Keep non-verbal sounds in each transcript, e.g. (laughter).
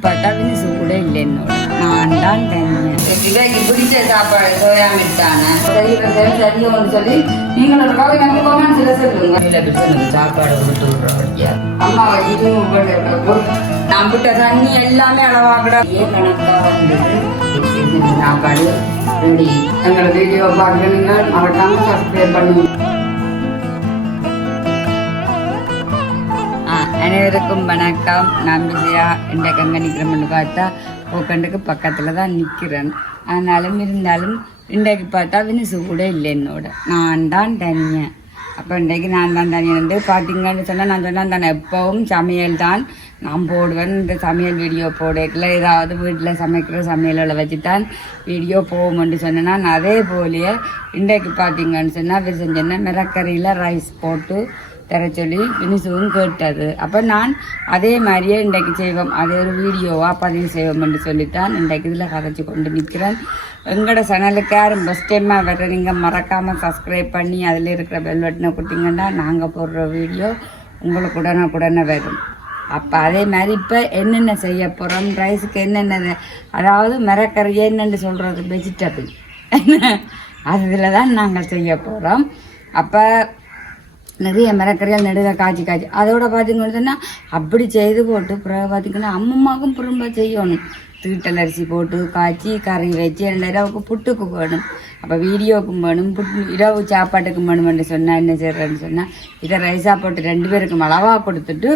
பார்த்தா வினிசு கூட இல்லை என்னோட நான் தான் இவைக்கு பிடிச்ச சாப்பாடு சோயா மிட்டான சரியோன்னு சொல்லி நீங்களோட கவி நம்ம கொமெண்ட்ஸில் சொல்லுங்க இல்லை பிடிச்ச சாப்பாடு கொடுத்து விட்றோம் அம்மா வச்சுட்டு போட்டு நான் விட்ட தண்ணி எல்லாமே அளவாகடா ஏன் கணக்காக வந்தது சாப்பாடு ரெடி எங்களோட வீடியோ பார்க்குறீங்க மறக்காம சப்ஸ்கிரைப் பண்ணுங்க அனைவருக்கும் வணக்கம். நான் விஜயா இன்றைக்கு எங்கே நிற்கிறோம்னு பார்த்தா பூக்கண்டுக்கு பக்கத்தில் தான் நிற்கிறேன் ஆனாலும் இருந்தாலும் இன்றைக்கு பார்த்தா வினிசு கூட இல்லை என்னோட. நான் தான் தனியன். அப்போ இன்றைக்கு நான் தான் தனியாக வந்து பார்த்தீங்கன்னு சொன்னால் நான் சொன்னேன் தானே எப்போவும் சமையல் தான். நான் போடுவேன். இந்த சமையல் வீடியோ போடல ஏதாவது வீட்டில் சமைக்கிற சமையலில் வச்சு தான் வீடியோ போகும்னு சொன்னேன். நான் அதே போலியே இன்றைக்கு பார்த்தீங்கன்னு சொன்னால் விசஞ்சன மிளக்கறியில் ரைஸ் போட்டு தர சொல்லி வினிசுவும் கேட்டது. அப்போ நான் அதே மாதிரியே இன்றைக்கு செய்வோம். அதே ஒரு வீடியோவாக பதிவு செய்வோம்னு சொல்லித்தான் இன்றைக்கு இதில் கதைச்சி கொண்டு நிற்கிறேன். எங்களோட சேனலுக்கு யாரும் ஃபஸ்ட் டைமாக வர நீங்கள் மறக்காமல் சப்ஸ்கிரைப் பண்ணி அதில் இருக்கிற பெல் பட்டனை கொடுத்தீங்கன்னா நாங்கள் போடுற வீடியோ உங்களுக்கு உடனுக்குடனே வரும். அப்போ அதே மாதிரி இப்போ என்னென்ன செய்ய போகிறோம் ரைஸுக்கு என்னென்ன அதாவது மிரக்கறி என்னென்னு சொல்கிறது வெஜிடபிள் (laughs) அதில் தான் நாங்கள் செய்ய போகிறோம் அப்போ நிறைய மரக்கறிகள் நடுக காய்ச்சி காய்ச்சி. அதோட பார்த்தீங்கன்னு சொன்னால் அப்படி செய்து போட்டு பிறகு பார்த்தீங்கன்னா அம்மம்மாவுக்கும் புறம்ப செய்யணும். தீட்டல் அரிசி போட்டு காய்ச்சி கறி வச்சு ரெண்டு இரவுக்கு புட்டுக்கு வேணும். அப்போ வீடியோக்கும் வேணும் புட்டு இரவு சாப்பாட்டுக்கும் வேணும்னு சொன்னால் என்ன செய்கிறேன்னு சொன்னால் இதை ரைஸாக போட்டு ரெண்டு பேருக்கும் அளவாக கொடுத்துட்டு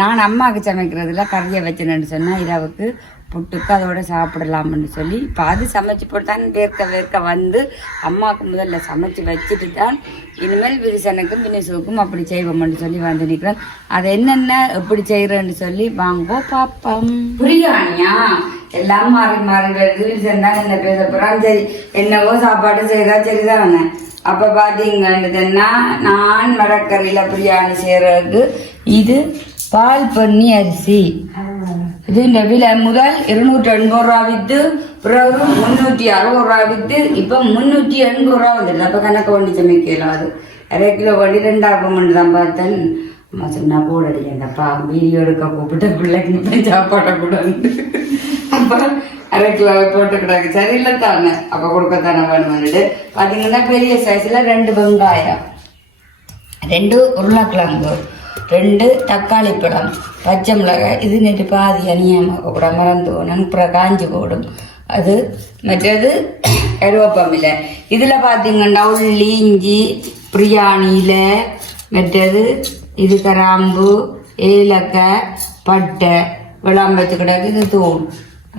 நான் அம்மாவுக்கு சமைக்கிறதுல கறியை வச்சேன்னு சொன்னால் இரவுக்கு புட்டுக்கு அதோட சாப்பிடலாம்னு சொல்லி இப்போ அது சமைச்சு போட்டு தான் வேர்க்க வேர்க்க வந்து அம்மாவுக்கு முதல்ல சமைச்சு வச்சுட்டு தான் இனிமேல் விரிசனுக்கும் வினிசுவுக்கும் அப்படி செய்வோம்னு சொல்லி வந்து நிற்கிறேன் அதை என்னென்ன எப்படி செய்கிறேன்னு சொல்லி வாங்கோ பாப்பம். பிரியாணியா? எல்லாம் மாறி மாறி வருது. விரிசன் தான் என்ன பேச போகிறான் சரி என்னவோ சாப்பாடு செய்தா சரிதானே. அப்போ பார்த்தீங்கன்னா நான் மரக்கறியில் பிரியாணி செய்கிறதுக்கு இது பால் பொன்னி அரிசி. இது நெவில முதல் இருநூற்றி எண்பது ரூபா வித்து பிறகு முந்நூற்றி அறுபது ரூபா வித்து இப்போ முந்நூற்றி எண்பது ரூபா வந்துடுது. அப்போ கணக்கு வண்டி சமைக்கலாம் அது அரை கிலோ வண்டி ரெண்டாயிரம் ரெண்டாகும் தான் பார்த்தேன். அம்மா சொன்னா போடடி எங்கப்பா வீடியோ எடுக்க கூப்பிட்ட பிள்ளைக்கு போய் சாப்பாட்டை கூட வந்து. அப்போ அரை கிலோ போட்டு கிடக்கு சரியில்லை தானே. அப்போ கொடுக்கத்தானே வேணும்னுட்டு பார்த்தீங்கன்னா பெரிய சைஸில் ரெண்டு வெங்காயம். ரெண்டு உருளைக்கிழங்கு. ரெண்டு தக்காளி பழம் பச்சை மிளகாய். இது நேற்று பாதி அநியமாக கூட மறந்து போனேன் அப்புறம் காஞ்சி போடும். அது மற்றது கருவேப்பமில்லை இதில் பார்த்தீங்கன்னா உள்ளி இஞ்சி பிரியாணியில் மற்றது இது கராம்பு ஏலக்காய் பட்டை. விளாம் வச்சு கிடக்கு இது தூள்.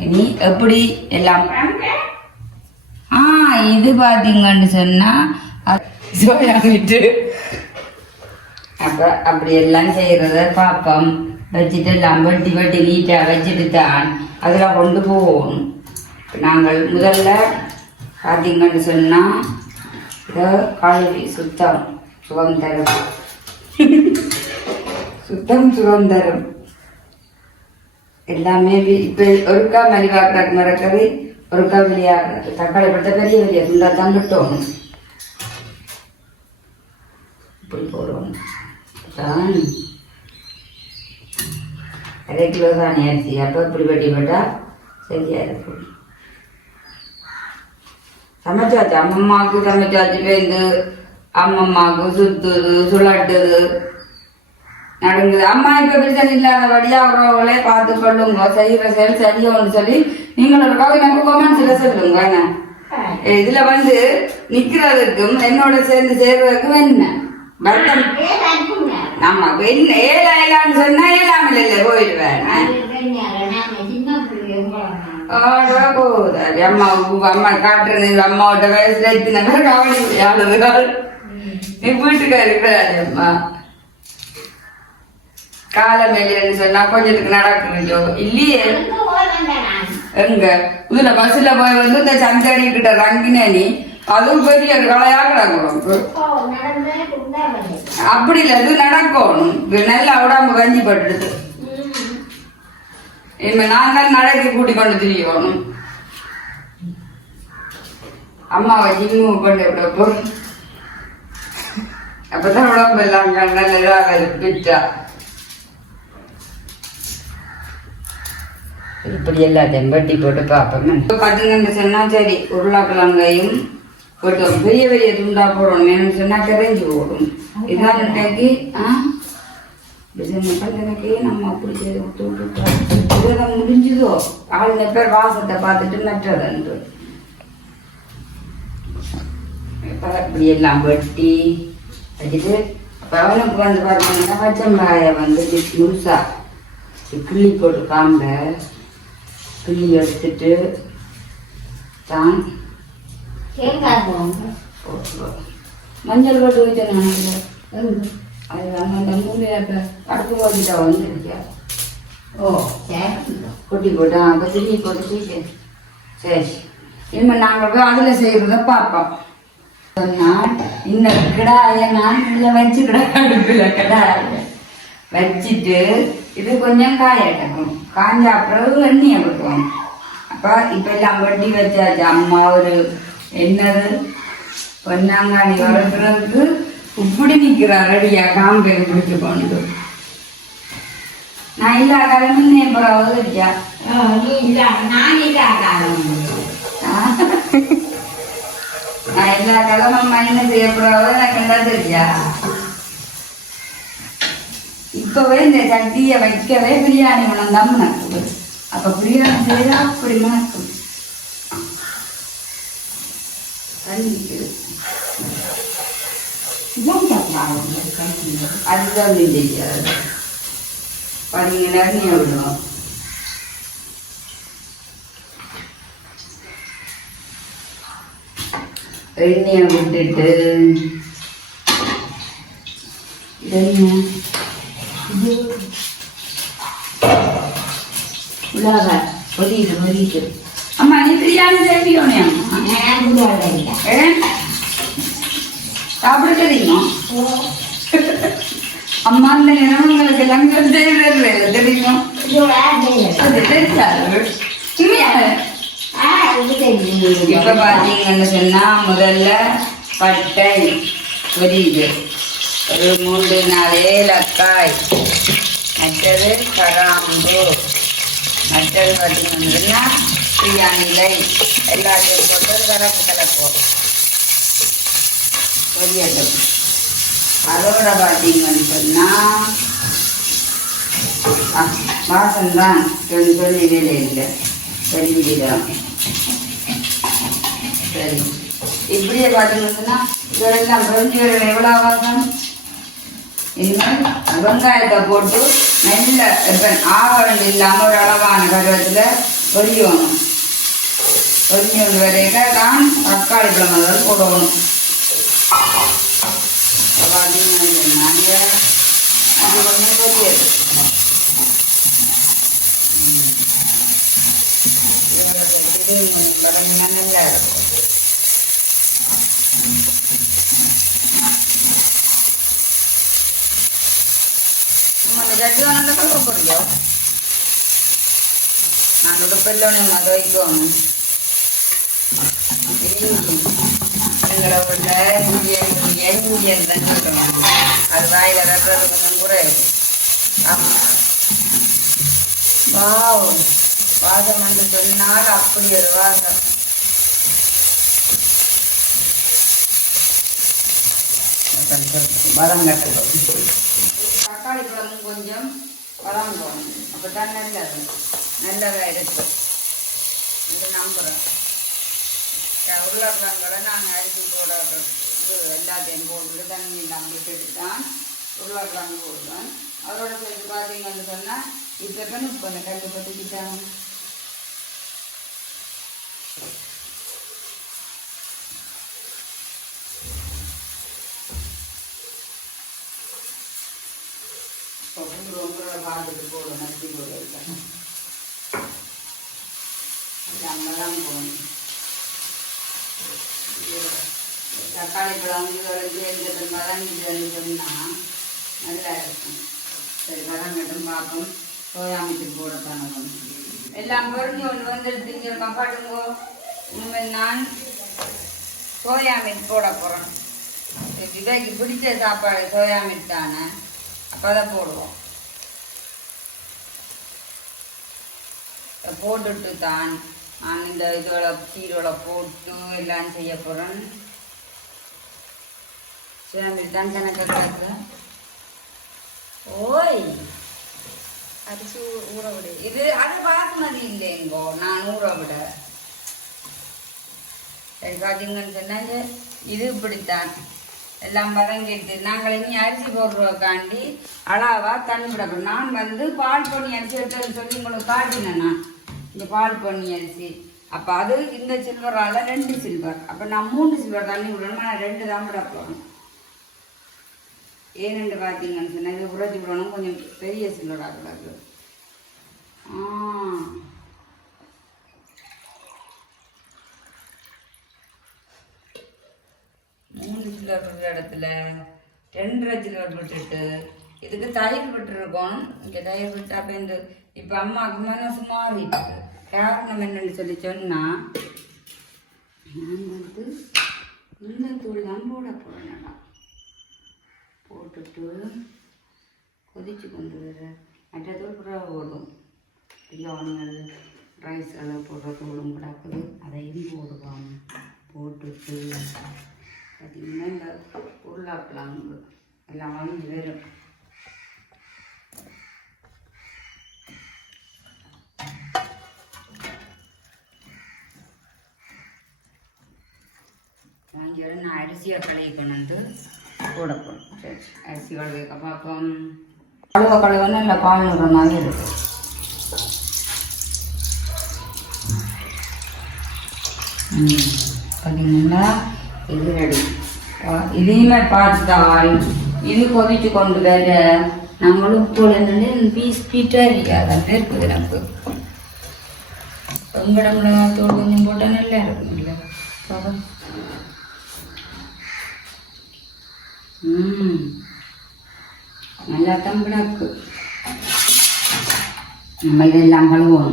இனி எப்படி எல்லாம்? ஆ இது பார்த்தீங்கன்னு சொன்னால் சோயா விட்டு அப்போ அப்படி எல்லாம் செய்கிறத பார்ப்போம் வச்சுட்டு எல்லாம் வெட்டி வெட்டி நீட்டாக வச்சுட்டு தான் அதில் கொண்டு போகணும் நாங்கள் முதல்ல பார்த்தீங்கன்னு சொன்னால் இதை கழுவி சுத்தம் சுதந்திரம் (laughs) சுத்தம் சுதந்திரம் எல்லாமே இப்போ ஒருக்கா மலிவா கிடக்கு ஒருக்கா வெளியா தக்காளி பட்ட பெரிய வெளியா துண்டா தான் கிட்டோம் இப்படி போடுவோம். தான். அரை கிலோ தான் அரிசி அப்போ இப்படி வெட்டி போட்டா சரியா இருக்கும். சமைச்சாச்சு. அம்மம்மாவுக்கு சமைச்சாச்சு. பேருந்து அம்மம்மாவுக்கு சுத்துது சுழட்டுது. நடுங்குது. அம்மா இப்ப பிரச்சனை இல்லாதபடியா அவரவங்களே பார்த்து கொள்ளுங்க செய்யற செயல் சரியோன்னு சொல்லி நீங்களோட கவி எனக்கு கொமெண்ட்ஸ்ல சொல்லுங்க? இதுல வந்து நிக்கிறதுக்கும் என்னோட சேர்ந்து சேர்றதுக்கும் என்ன? வருத்தம் ஆமா என்ன ஏழா ஏழான்னு சொன்னா ஏழாமல் இல்லை போயிடுவேன் ஆட போகுதாரு அம்மா அம்மா காட்டுறது அம்மாவோட வயசுல இத்தனை பேர் கவனி ஆளுதுகள் நீ வீட்டுக்கு இருக்கிறாரு அம்மா. காலம் இல்லைன்னு சொன்னா கொஞ்சத்துக்கு நடக்குறீங்களோ இல்லையே. எங்க? இதுல பஸ்ல போய் வந்து இந்த சந்தடி கிட்ட ரங்கின அதுவும் பெரிய ஒரு கலையா கிடக்கும் அப்படி இல்ல இது நடக்கணும். நல்லா உடம்பு கஞ்சி பட்டுடுது இனிமே நான் தான் நடைக்கு கூட்டி கொண்டு திரியணும் அம்மாவை ஜிம்மு கொண்டு விட போறோம் அப்பதான் உடம்பு எல்லாம் நல்ல பிச்சா இப்படி எல்லாத்தையும் வெட்டி போட்டு பார்ப்போம். பார்த்தீங்கன்னு சொன்னால் சரி உருளைக்கிழங்கையும் போட்டு பெரிய பெரிய துண்டா போடணும் வேணும்னு சொன்னால் கரைஞ்சி போடும் இதான் இன்றைக்கு ஆ பண்ணுறதுக்கே நம்ம அப்படி செய்து விட்டுட்டோம் முடிஞ்சுதோ ஆளுங்க பேர் வாசத்தை பார்த்துட்டு மற்றதன்று இப்படி எல்லாம் வெட்டி வச்சுட்டு இப்போ அவனுக்கு வந்து பார்த்தீங்கன்னா பச்சை மிளகாயை வந்து முழுசா கிள்ளி போட்டு காம்ப கிள்ளி எடுத்துட்டு தான் மஞ்சள் போட்டு வச்சேன் அது அந்த மூலையாக அடுப்பு போட்டுட்டா வந்துருக்கா ஓ சரி கொட்டி போட்டு அப்போ திரும்பி போட்டு தூக்கி சரி. இனிமேல் நாங்கள் போய் அதில் செய்கிறத பார்ப்போம். சொன்னால் இந்த கிடாயை நான் இதில் வச்சுக்கிட அடுப்பில் கிடாய வச்சுட்டு இது கொஞ்சம் காயட்டணும் காஞ்ச அப்புறம் எண்ணெயை விட்டுவோம் அப்போ இப்போ எல்லாம் வட்டி வச்சாச்சு. அம்மா ஒரு என்னது? பொன்னாங்காணி வளர்க்குறதுக்கு இப்படி நிற்கிறார் ரெடியா காம்பை பிடிச்சு கொண்டு. நான் இல்ல கிளம்பி பிறகு இருக்கியா நீ இல்ல நான் இல்ல காலம் நான் எல்லா கிழமை என்ன செய்யக்கூடாது எனக்கு என்ன தெரியா? இப்பவே இந்த சட்டியை வைக்கவே பிரியாணி தான் மணக்குது அப்ப பிரியாணி செய்தா அப்படி மணக்கும் தண்ணிக்குது. அதுதான் நீ செய்யாது பதினேழு நீ விடுவோம் எண்ணெயை விட்டுட்டு இது என்ன இது பொரியுது அம்மா நீ பிரியாணி செய்வியோனே அம்மா அந்த நிறமங்களுக்கு எல்லாம் தெரியவே தெரியுமா அது தெரியாது இப்ப பாத்தீங்கன்னு சொன்னா முதல்ல பட்டை பொரியுது ஒரு மூன்று நாலு ஏலக்காய் மற்றது கராம்பு மற்றது பார்த்தீங்கன்னு சொன்னா பிரியாணி இலை எல்லாத்தையும் போட்டு கலப்பு கலப்போம் பொரியட்டும் அதோட பார்த்தீங்கன்னு சொன்னா வாசம் தான் சொல்லி சொல்லி வேலை இல்லை. தெரிஞ்சுக்கிறோம் சரி. இப்படியே பார்த்தீங்கன்னா இதெல்லாம் பொறிஞ்சு வர எவ்வளோ வாசம்? இனிமேல் வெங்காயத்தை போட்டு நல்ல இப்போ ஆவரண்டு இல்லாமல் ஒரு அளவான கருவத்தில் பொரியணும். ஒதுங்கிண்டு வரையிட்டா தான் தக்காளி பழமெல்லாம் போடணும். அது வந்து பொரியது நல்லா இருக்கும் ജഡ്ജാണെന്നൊക്കെ പൊറിയോ അങ്ങോട്ട് ഇപ്പം എല്ലാം മതം எங்களை உள்ள இஞ்சி இஞ்சி அது வாவ் வாசம் வந்து சொன்னால் அப்படி ஒரு வாசம் வரம் கட்டணும் தக்காளி பழமும் கொஞ்சம் வரம் போகணும் அப்போ தான் நல்லது நல்லதாக இருக்கும் இது நம்புகிறோம் உருளைக்கிழங்குகளை நாங்கள் அரிசி போட இது எல்லாத்தையும் போட்டு தண்ணி இல்லாமல் விட்டுட்டு தான் உருளைக்கிழங்கு போடுவேன் அதோட சேர்த்து பார்த்தீங்கன்னு சொன்னால் இப்போ இப்போ இந்த கட்டு பற்றிக்கிட்டாங்க ரொம்ப பார்த்துட்டு போடும் நச்சு போட அங்கெல்லாம் போகணும். தக்காளி பழம் இதோட சேர்ந்து வதங்கிதுன்னு சொன்னால் நல்லா இருக்கும். சரி வதங்கட்டும் பார்ப்போம் சோயாமிக்கு போடத்தான எல்லாம் பொருளும் ஒன்று வந்துடுது. இங்கே கப்பாட்டுங்கோ இனிமேல் நான் சோயா மீட் போட போகிறோம் விவேக்கு பிடிச்ச சாப்பாடு சோயா மீட் தானே? அப்போ தான் போடுவோம் போட்டுட்டு தான் நான் இந்த இதோட கீரோட போட்டு எல்லாம் செய்ய போகிறேன் சரி தான் கணக்கு கிடக்கு ஓய் அரிசி ஊற விடு. இது அது பாசுமதி இல்லைங்கோ நான் ஊற விட. சரி பார்த்தீங்கன்னு சொன்னாங்க. இது இப்படித்தான். எல்லாம் வதங்கிட்டு நாங்கள் இனி அரிசி போடுறதுக்காண்டி அளவா தண்ணி விடணும் நான் வந்து பால் பொன்னி அரிசி எடுத்தேன்னு சொல்லி உங்களுக்கு காட்டினேன் நான். இந்த பால் பொன்னி அரிசி. அப்போ அது இந்த சில்வரால் ரெண்டு சில்வர். அப்போ நான் மூணு சில்வர் தண்ணி விடணும்? நான் ரெண்டு தான் விட போகணும் ஏனென்று பார்த்தீங்கன்னு சொன்னால் இது உரைச்சி விடணும் கொஞ்சம் பெரிய சில்வராக கிடக்கு ஆ. மூணு சிலர் விடுற இடத்துல ரெண்டரை சில்வர் விட்டுட்டு இதுக்கு தயிர் விட்டுருக்கோம். இங்கே தயிர் விட்டு அப்போ இந்த இப்போ அம்மாவுக்கு மனசு மாறிட்டு காரணம் என்னன்னு சொல்லி சொன்னால் நான் வந்து இந்த தூள் தான் போட போகிறேன் போட்டுட்டு கொதித்து கொண்டு வர மற்ற தூள் கூட ஓடும். பிரியாணிகள் ரைஸ் எல்லாம் போடுற தூளும் கிடக்குது அதையும் போடுவாங்க போட்டுட்டு பார்த்தீங்கன்னா இந்த உருளாக்கிழங்கு எல்லாம் வந்து வரும். வாங்கி வர நான் அரிசியை கலையை கொண்டு வந்து. கூட போகிறேன் சரி அரிசி கழுவிக்க பார்ப்போம். கழுவ கழுவ நல்ல பால் மாதிரி இருக்கு. பார்த்தீங்கன்னா இது ரெடி இதையுமே பார்த்துதான். இது கொதிச்சு கொண்டு வேற நம்மளும் உப்பு பீஸ் பீட்டாக இருக்காது. அந்த இருக்குது எனக்கு வெங்கடம்ல தூள் கொஞ்சம் போட்டால் நல்லா இருக்கும் இல்லை பாப்போம் ம் நல்லா தான் கிடக்கு நம்ம இதெல்லாம் கழுவோம்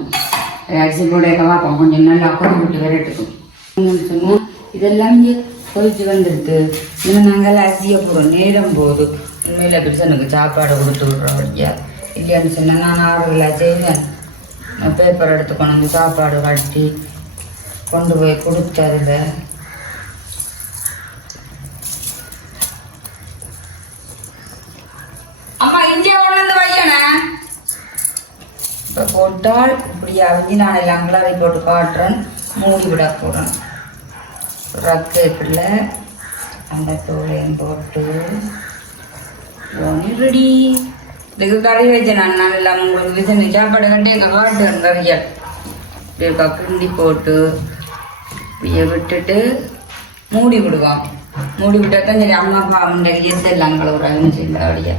அரிசி போட பார்ப்போம் கொஞ்சம் நல்லா கொதி விட்டு விரட்டுக்கும் சொன்னோம் இதெல்லாம் கொதிச்சு வந்துடுது இன்னும் நாங்கள் அரிசியை போடுறோம். நேரம் போகுது. உண்மையில் கிருஷ்ணனுக்கு சாப்பாடு கொடுத்து விட்றோம் அப்படியா? இல்லையான்னு சொன்னால் நான் ஆறு செய்வேன். நான் பேப்பர் எடுத்து கொண்டு வந்து சாப்பாடு கட்டி கொண்டு போய் கொடுத்ததில் அம்மா இங்கே கொண்டு வந்து வைக்கணே இப்போ போட்டால் இப்படி அவிஞ்சு நான் எல்லாம் கிளறி போட்டு காட்டுறேன். மூடி விட போகிறேன் ரக்கெட்டில் அந்த தோலையும் போட்டு ரெடி. இதுக்கு கறி வச்சேன் நான். நான் உங்களுக்கு விசனி சாப்பாடு கண்டு எங்கள் காட்டுறேன் கறியல் இப்படி கிண்டி போட்டு இப்படியே விட்டுட்டு மூடி விடுவான் மூடி விட்டா தான் சரி அம்மா அப்பா அவனுடைய எல்லாம் கலவுறாங்கன்னு சொல்லி அப்படியே.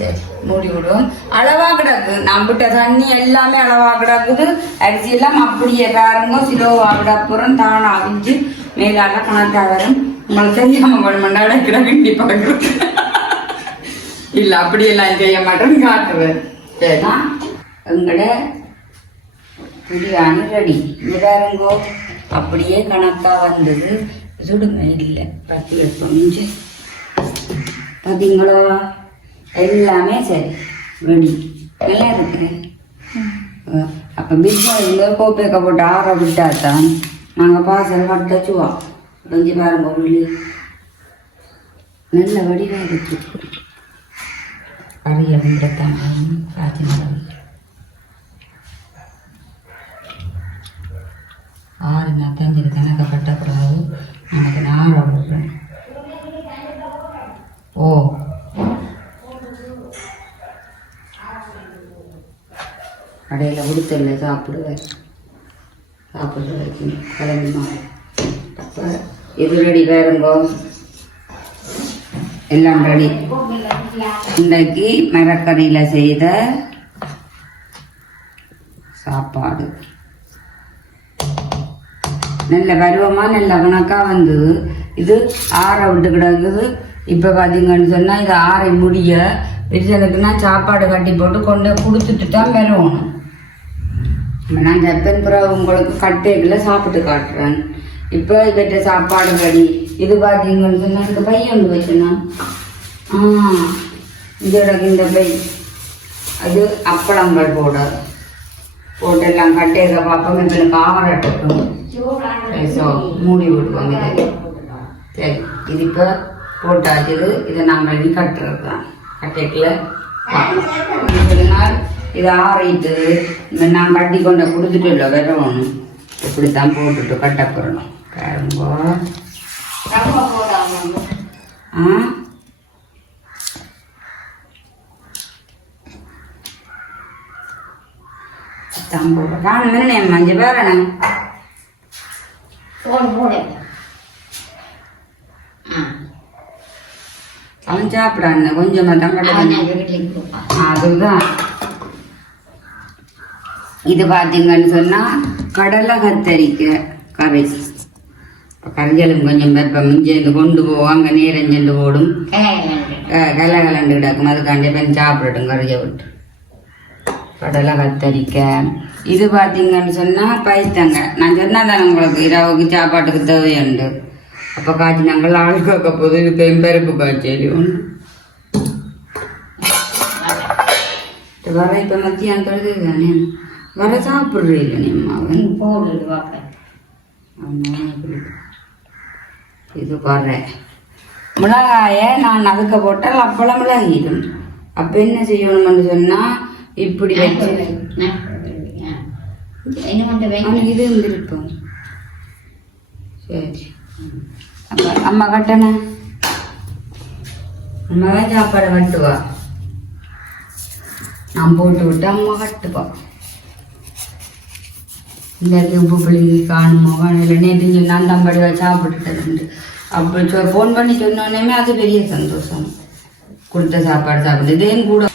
சரி மூடி விடுவோம். அளவாக கிடக்கு. நம்மகிட்ட தண்ணி எல்லாமே அளவாக கிடக்குது. அரிசி எல்லாம் அப்படியே பாருங்க. சிலோவாக கிடப்புறம். தான் அவிஞ்சு மேலால கணக்கா வரும். உங்களுக்கு தெரியாம வேணுமெண்டா கிட கிண்டி பார்க்குறோம் இல்லை அப்படியெல்லாம் செய்ய மாட்டேன்னு காட்டுவேன் சரினா எங்களோட பிரியாணி ரெடி. பாருங்கோ. அப்படியே கணக்கா வந்தது. சுடுங்க இல்லை. பத்து கொஞ்சம் பார்த்தீங்களா எல்லாமே சரி. ரெடி நல்லா இருக்கு. அப்போ பிக் பாஸ்ல கோப்பைக்க போட்டு ஆற விட்டா தான் நாங்கள் பாசல் கட்ட வச்சுவோம் கொஞ்சம் பாருங்க உள்ளி நல்ல வடிவாக இருக்கு. கறி அப்படின்றதாங்க பார்த்தீங்களா ஆறு நான் தெரிஞ்சது கணக்கை கட்டக்கூடாது எனக்கு நான் ஆற விடுறேன் ஓ செல்ல சாப்பிடுவேன் சாப்பிட்ற வரைக்கும் கிளம்பிமா அப்போ இது ரெடி வேறுங்கோ எல்லாம் ரெடி. இன்றைக்கு மரக்கறியில் செய்த சாப்பாடு. நல்ல பருவமாக நல்ல கணக்காக வந்தது. இது ஆற விட்டு கிடக்குது. இப்போ பார்த்தீங்கன்னு சொன்னால் இது ஆறை முடிய. விரிசலுக்குன்னா சாப்பாடு கட்டி போட்டு கொண்டு கொடுத்துட்டு தான் வரணும் நான் ஜப்பன் பிறகு உங்களுக்கு கட்டேக்கில் சாப்பிட்டு காட்டுறேன். இப்போ இவற்ற சாப்பாடு கடி இது பார்த்தீங்கன்னு சொன்னால் இந்த பையன் வந்து வச்சுனா ஆ இதோட இந்த பை. அது அப்பளங்கள் போட. போட்டு எல்லாம் கட்டேக்க பார்ப்போம். எங்களுக்கு காவரட்டும் ஸோ மூடி விடுவோம் இது சரி இது இப்போ போட்டாச்சு. இது இதை நாங்கள் இனி கட்டுறது தான் கட்டேக்கில் நாள் இது ஆறிட்டு நான் கட்டி கொண்டு கொடுத்துட்டு இல்லை வரணும் இப்படித்தான் போட்டுட்டு கட்ட போடணும் பாருங்க. ஆ? தம்பு காணும். என்ன மஞ்சள் பேரணம் அவன் சாப்பிடான்னு கொஞ்சமாக தான் அதுதான். இது பார்த்தீங்கன்னு சொன்னா கடலை கறி இப்போ கறிகளும் கொஞ்சம் வெப்பம் சேர்ந்து கொண்டு போவோம் அங்கே நேரம் சென்று போடும். கலை கலண்டு கிடக்கும். அதுக்காண்டி பெண் சாப்பிடட்டும் கறியை விட்டு. கடலை கத்தரிக்காய் இது பார்த்தீங்கன்னு சொன்னா பைத்தங்க. நான் சொன்னா தானே உங்களுக்கு இரவுக்கு சாப்பாட்டுக்கு தேவையுண்டு. அப்போ காய்ச்சி நாங்கள் ஆள் கேட்க போது இதுக்கு பெருப்பு காய்ச்சல் ஒன்று வர இப்போ மத்தியானம் தொழுது தானே? வர சாப்பிட்றீங்க நீ போடுது பார்க்க இது வர்றேன் மிளகாய நான் அதுக்க போட்டால் அப்பளம் மிளகிடும் அப்போ என்ன செய்யணும்னு சொன்னா இப்படி வச்சு. இது இருந்திருப்போம் சரி. அப்போ அம்மா கட்டண? அம்மா தான் சாப்பாடு கட்டுவா. நான் போட்டு விட்டு அம்மா கட்டுவா. இந்த உப்பு பிள்ளைங்க காணுமோ இல்லை. நேற்று சொன்னா அந்த அம்படிவா சாப்பிட்டுட்டு அப்படி சொ ஃபோன் பண்ணி சொன்னோன்னே அது பெரிய சந்தோஷம். கொடுத்த சாப்பாடு சாப்பிட்டு இதேன் கூட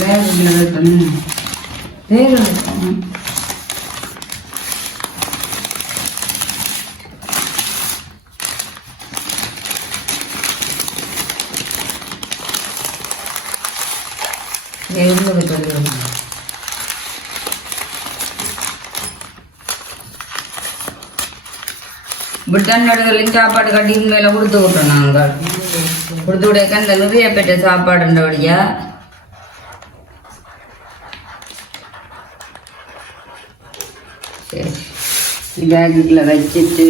வேற ஒரு பண்ணு வேற ஒரு பண்ணு எவ்வளவு கழுவணும் பிரிட்டன் நாடுகளின் சாப்பாடு கட்டிக்கு மேலே கொடுத்து விட்டோம் நாங்கள் கொடுத்து விட இந்த நிறைய பெற்ற சாப்பாடுன்றபடியா சரி பேக்கில் வச்சுட்டு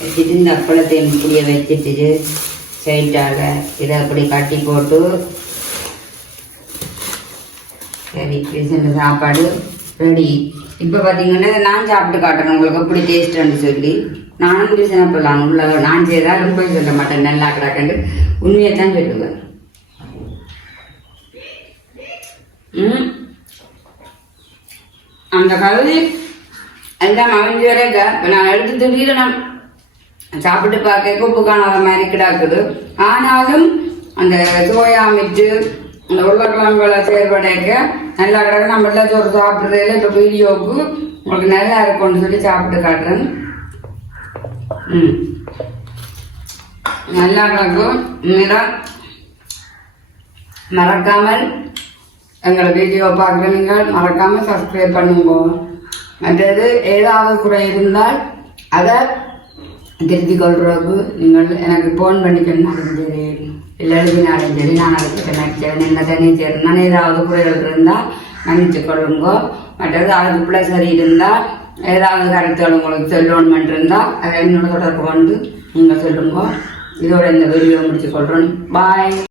வச்சுட்டு இந்த அப்பளத்தை இப்படியே வச்சுட்டு. சைட்டாக இதை அப்படி கட்டி போட்டு சரி கிருஷ்ணன் சாப்பாடு ரெடி. இப்போ பார்த்தீங்கன்னா இதை நான் சாப்பிட்டு காட்டுறேன். உங்களுக்கு எப்படி டேஸ்ட்டுன்னு சொல்லி. நானும் கிருஷ்ணன் போடலாம் உள்ள நான் செய்தா ரொம்ப சொல்ல மாட்டேன். நல்லா கிடக்கண்டு. உண்மையை தான் சொல்லுவேன் அந்த கழுவி எல்லாம் அமைஞ்சு வரைக்க இப்போ நான் எடுத்து திடீரென சாப்பிட்டு பார்க்க உப்பு காணாத மாதிரி கிடாக்குது. ஆனாலும் அந்த சோயா மிச்சு அந்த உருளைக்கிழங்குகளை செயல்படைக்க நல்லா கிடக்கு. நம்ம எல்லாம் சோறு சாப்பிட்றதுல இப்போ வீடியோவுக்கு உங்களுக்கு நல்லா இருக்கும்னு சொல்லி சாப்பிட்டு காட்டுறேன். ம். நல்லா கிடக்கும் நிறம் மறக்காமல் எங்களை வீடியோ பார்க்குற நீங்கள் மறக்காமல் சப்ஸ்கிரைப் பண்ணுங்க. மற்றது ஏதாவது குறை இருந்தால் அதை திருத்திக் கொள்றதுக்கு நீங்கள் எனக்கு ஃபோன் பண்ணி சொன்னாலும் சரி இல்லை எழுதினாலும் சரி நான் அதுக்கு கனெக்ட் என்ன தண்ணி சரி. நான் ஏதாவது குறைகள் இருந்தால் மன்னிச்சு கொள்ளுங்க. மற்றது அதுக்கு பிள்ளை சரி இருந்தால் ஏதாவது கருத்துகள் உங்களுக்கு சொல்லணும் இருந்தால் அதை என்னோட தொடர்பு கொண்டு நீங்கள் சொல்லுங்க. இதோட இந்த வீடியோ முடிச்சு கொள்கிறோம் பாய்